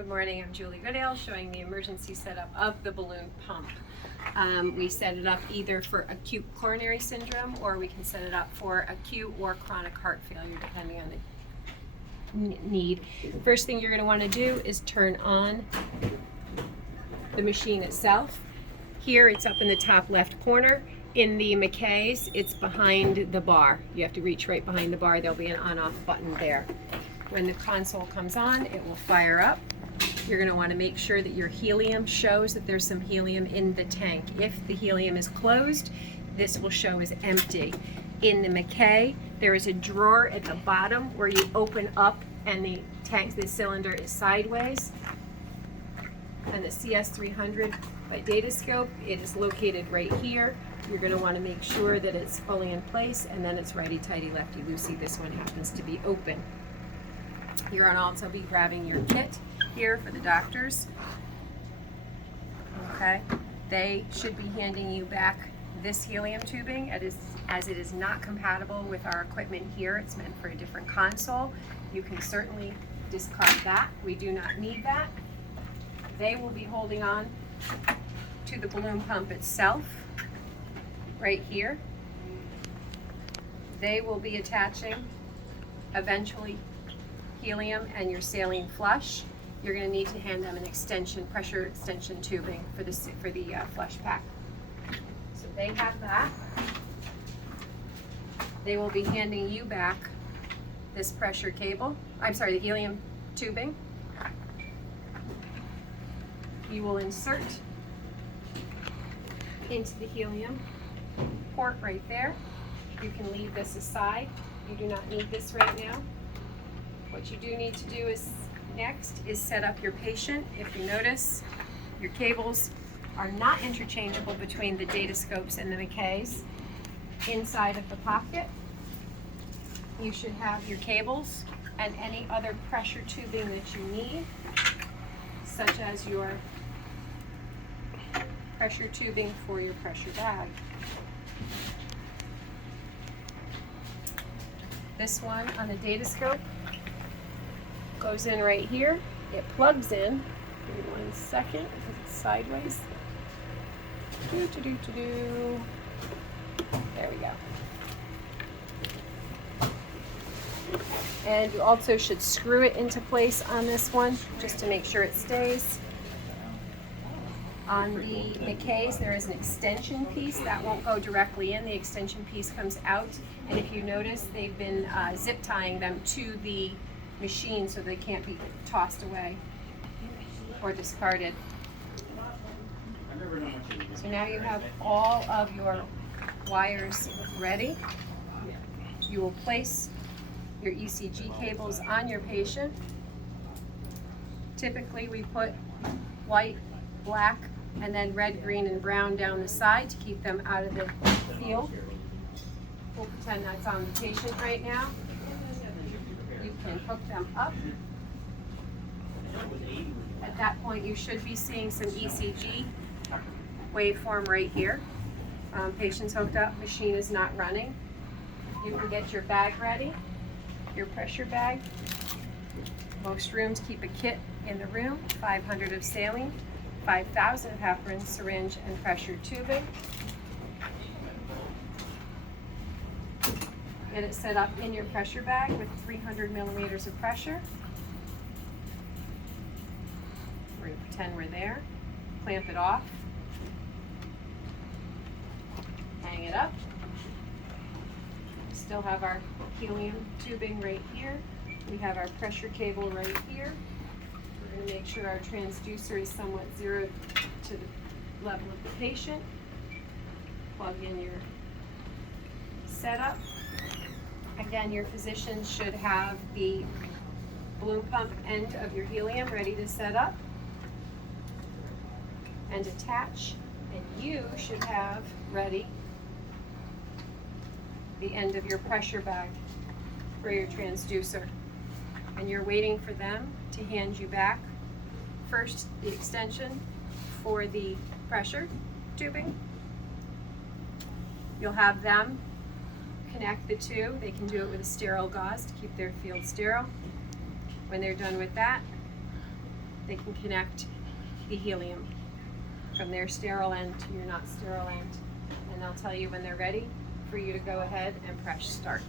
Good morning, I'm Julie Goodale showing the emergency setup of the balloon pump. We set it up either for acute coronary syndrome or we can set it up for acute or chronic heart failure depending on the need. First thing you're going to want to do is turn on the machine itself. Here it's up in the top left corner. In the McKay's, it's behind the bar. You have to reach right behind the bar. There'll be an on-off button there. When the console comes on, it will fire up. You're going to want to make sure that your helium shows that there's some helium in the tank. If the helium is closed, this will show as empty. In the McKay, there is a drawer at the bottom where you open up and the cylinder is sideways. And the CS300 by Datascope, it is located right here. You're going to want to make sure that it's fully in place, and then it's righty-tighty, lefty-loosey. This one happens to be open. You're going to also be grabbing your kit here for the doctors. Okay, they should be handing you back this helium tubing as it is not compatible with our equipment here. It's meant for a different console. You can certainly discard that. We do not need that. They will be holding on to the balloon pump itself right here. They will be attaching eventually helium and your saline flush. You're going to need to hand them an extension, pressure extension tubing for the flush pack. So they have that. They will be handing you back this pressure cable. I'm sorry, the helium tubing. You will insert into the helium port right there. You can leave this aside. You do not need this right now. What you do need to do next is set up your patient. If you notice, your cables are not interchangeable between the Datascopes and the McKays. Inside of the pocket, you should have your cables and any other pressure tubing that you need, such as your pressure tubing for your pressure bag. This one on the Datascope goes in right here. It plugs in. Give me 1 second because it's sideways. There we go. And you also should screw it into place on this one just to make sure it stays. On the McKays, there is an extension piece that won't go directly in. The extension piece comes out, and if you notice, they've been zip tying them to the machine so they can't be tossed away or discarded. So now you have all of your wires ready. You will place your ECG cables on your patient. Typically we put white, black, and then red, green, and brown down the side to keep them out of the field. We'll pretend that's on the patient right now. You can hook them up. At that point, you should be seeing some ECG waveform right here. Patient's hooked up, machine is not running. You can get your bag ready, your pressure bag. Most rooms keep a kit in the room, 500 of saline, 5,000 of heparin, syringe, and pressure tubing. Get it set up in your pressure bag with 300 millimeters of pressure. We're going to pretend we're there. Clamp it off. Hang it up. We still have our helium tubing right here. We have our pressure cable right here. We're going to make sure our transducer is somewhat zeroed to the level of the patient. Plug in your setup. Again, your physician should have the balloon pump end of your helium ready to set up and attach, and you should have ready the end of your pressure bag for your transducer. And you're waiting for them to hand you back first the extension for the pressure tubing. You'll have them connect the two. They can do it with a sterile gauze to keep their field sterile. When they're done with that, they can connect the helium from their sterile end to your not sterile end. And they'll tell you when they're ready for you to go ahead and press start.